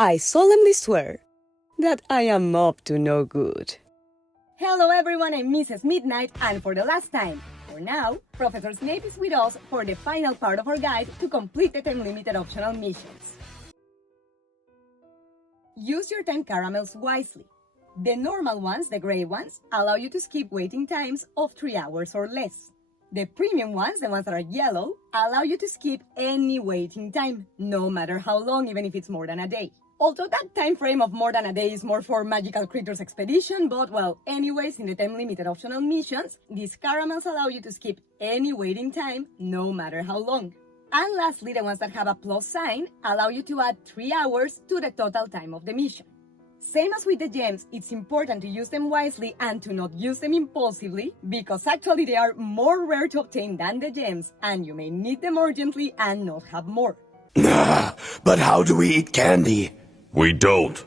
I solemnly swear that I am up to no good. Hello everyone, I'm Mrs. Midnight, and for the last time, for now, Professor Snape is with us for the final part of our guide to complete the time-limited optional missions. Use your time caramels wisely. The normal ones, the gray ones, allow you to skip waiting times of 3 hours or less. The premium ones, the ones that are yellow, allow you to skip any waiting time, no matter how long, even if it's more than a day. Although that time frame of more than a day is more for Magical Creatures Expedition, but well, anyways, in the time-limited optional missions, these caramels allow you to skip any waiting time, no matter how long. And lastly, the ones that have a plus sign allow you to add 3 hours to the total time of the mission. Same as with the gems, it's important to use them wisely and to not use them impulsively, because actually they are more rare to obtain than the gems, and you may need them urgently and not have more. But how do we eat candy? We don't.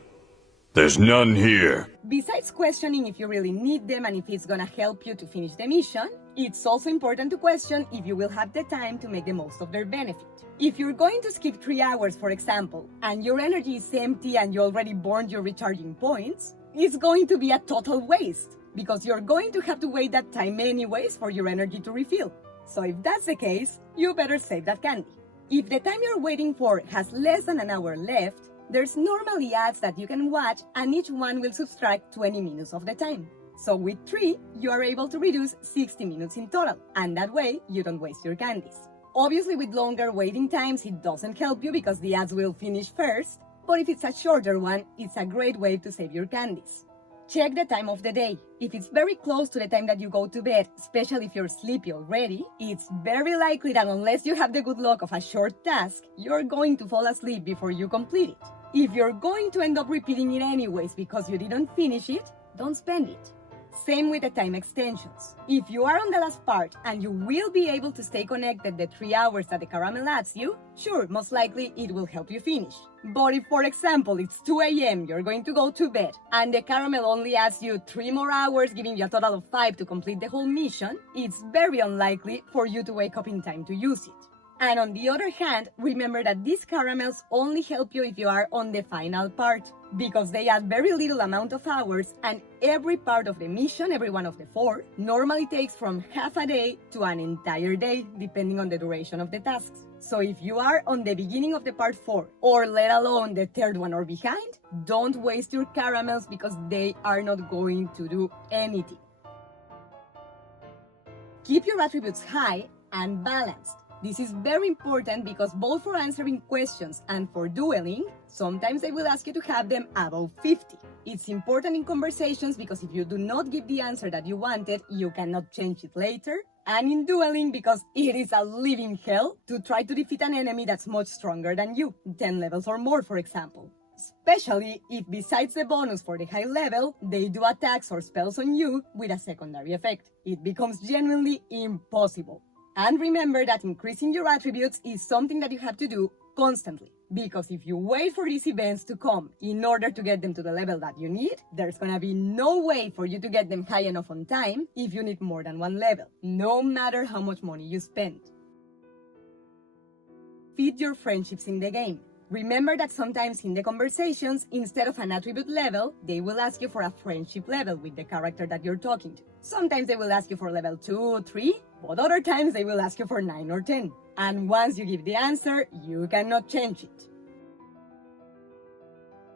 There's none here. Besides questioning if you really need them and if it's gonna help you to finish the mission, it's also important to question if you will have the time to make the most of their benefit. If you're going to skip 3 hours, for example, and your energy is empty and you already burned your recharging points, it's going to be a total waste, because you're going to have to wait that time anyways for your energy to refill. So if that's the case, you better save that candy. If the time you're waiting for has less than an hour left, there's normally ads that you can watch, and each one will subtract 20 minutes of the time. So with 3, you are able to reduce 60 minutes in total, and that way you don't waste your candies. Obviously, with longer waiting times, it doesn't help you because the ads will finish first, but if it's a shorter one, it's a great way to save your candies. Check the time of the day. If it's very close to the time that you go to bed, especially if you're sleepy already, it's very likely that unless you have the good luck of a short task, you're going to fall asleep before you complete it. If you're going to end up repeating it anyways because you didn't finish it, don't spend it. Same with the time extensions. If you are on the last part and you will be able to stay connected the 3 hours that the caramel adds you, sure, most likely it will help you finish. But if, for example, it's 2 a.m., you're going to go to bed, and the caramel only adds you 3 more hours, giving you a total of 5 to complete the whole mission, it's very unlikely for you to wake up in time to use it. And on the other hand, remember that these caramels only help you if you are on the final part, because they add very little amount of hours, and every part of the mission, every one of the 4, normally takes from half a day to an entire day, depending on the duration of the tasks. So if you are on the beginning of the part 4, or let alone the 3rd one or behind, don't waste your caramels because they are not going to do anything. Keep your attributes high and balanced. This is very important because both for answering questions and for dueling, sometimes they will ask you to have them above 50. It's important in conversations because if you do not give the answer that you wanted, you cannot change it later. And in dueling because it is a living hell to try to defeat an enemy that's much stronger than you, 10 levels or more, for example. Especially if besides the bonus for the high level, they do attacks or spells on you with a secondary effect. It becomes genuinely impossible. And remember that increasing your attributes is something that you have to do constantly. Because if you wait for these events to come in order to get them to the level that you need, there's gonna be no way for you to get them high enough on time if you need more than 1 level, no matter how much money you spend. Feed your friendships in the game. Remember that sometimes in the conversations, instead of an attribute level, they will ask you for a friendship level with the character that you're talking to. Sometimes they will ask you for level 2, 3, but other times they will ask you for 9 or 10. And once you give the answer, you cannot change it.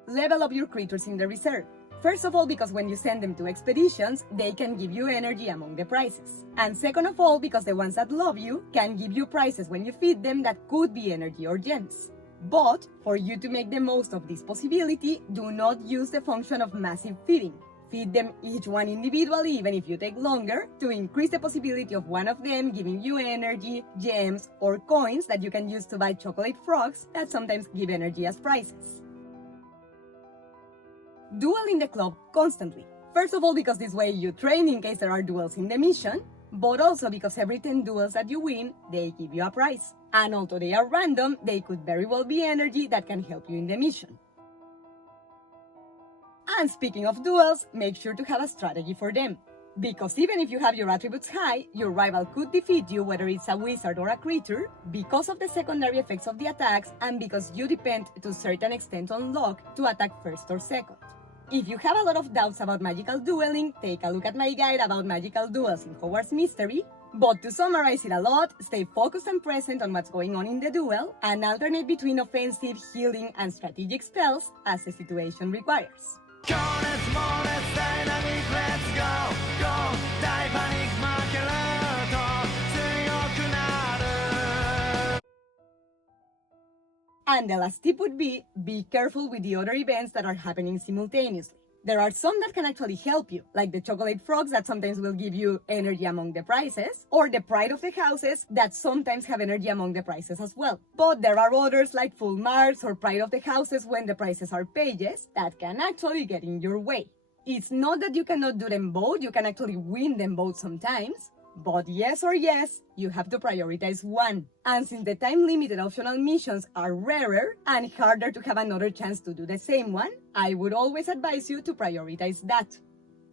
Level up your creatures in the reserve. First of all, because when you send them to expeditions, they can give you energy among the prizes. And second of all, because the ones that love you can give you prizes when you feed them that could be energy or gems. But, for you to make the most of this possibility, do not use the function of massive feeding. Feed them each one individually, even if you take longer, to increase the possibility of one of them giving you energy, gems, or coins that you can use to buy chocolate frogs that sometimes give energy as prizes. Duel in the club constantly. First of all, because this way you train in case there are duels in the mission, but also because every 10 duels that you win, they give you a prize. And although they are random, they could very well be energy that can help you in the mission. And speaking of duels, make sure to have a strategy for them. Because even if you have your attributes high, your rival could defeat you, whether it's a wizard or a creature, because of the secondary effects of the attacks and because you depend to a certain extent on luck to attack first or second. If you have a lot of doubts about magical dueling, take a look at my guide about magical duels in Hogwarts Mystery. But to summarize it a lot, stay focused and present on what's going on in the duel, and alternate between offensive, healing, and strategic spells as the situation requires. And the last tip would be careful with the other events that are happening simultaneously. There are some that can actually help you, like the chocolate frogs that sometimes will give you energy among the prizes, or the pride of the houses that sometimes have energy among the prizes as well. But there are others like full marks or pride of the houses when the prizes are pages that can actually get in your way. It's not that you cannot do them both, you can actually win them both sometimes. But yes or yes, you have to prioritize one. And since the time-limited optional missions are rarer and harder to have another chance to do the same one, I would always advise you to prioritize that.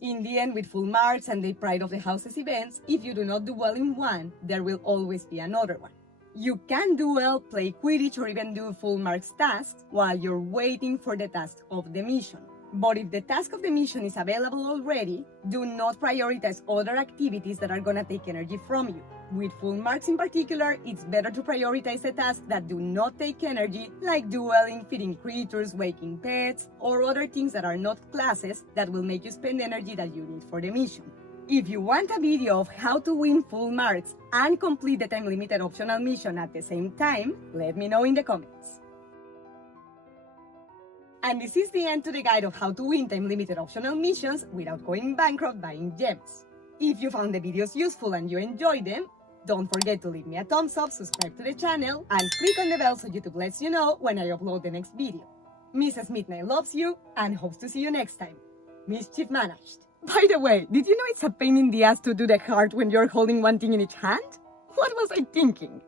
In the end, with full marks and the Pride of the Houses events, if you do not do well in one, there will always be another one. You can duel, play Quidditch, or even do full marks tasks while you're waiting for the task of the mission. But if the task of the mission is available already, do not prioritize other activities that are gonna take energy from you. With full marks in particular, it's better to prioritize the tasks that do not take energy, like dueling, feeding creatures, waking pets, or other things that are not classes that will make you spend energy that you need for the mission. If you want a video of how to win full marks and complete the time-limited optional mission at the same time, let me know in the comments. And this is the end to the guide of how to win time-limited optional missions without going bankrupt buying gems. If you found the videos useful and you enjoyed them, don't forget to leave me a thumbs up, subscribe to the channel, and click on the bell so YouTube lets you know when I upload the next video. Mrs. Midnight loves you and hopes to see you next time. Mischief managed. By the way, did you know it's a pain in the ass to do the heart when you're holding one thing in each hand? What was I thinking?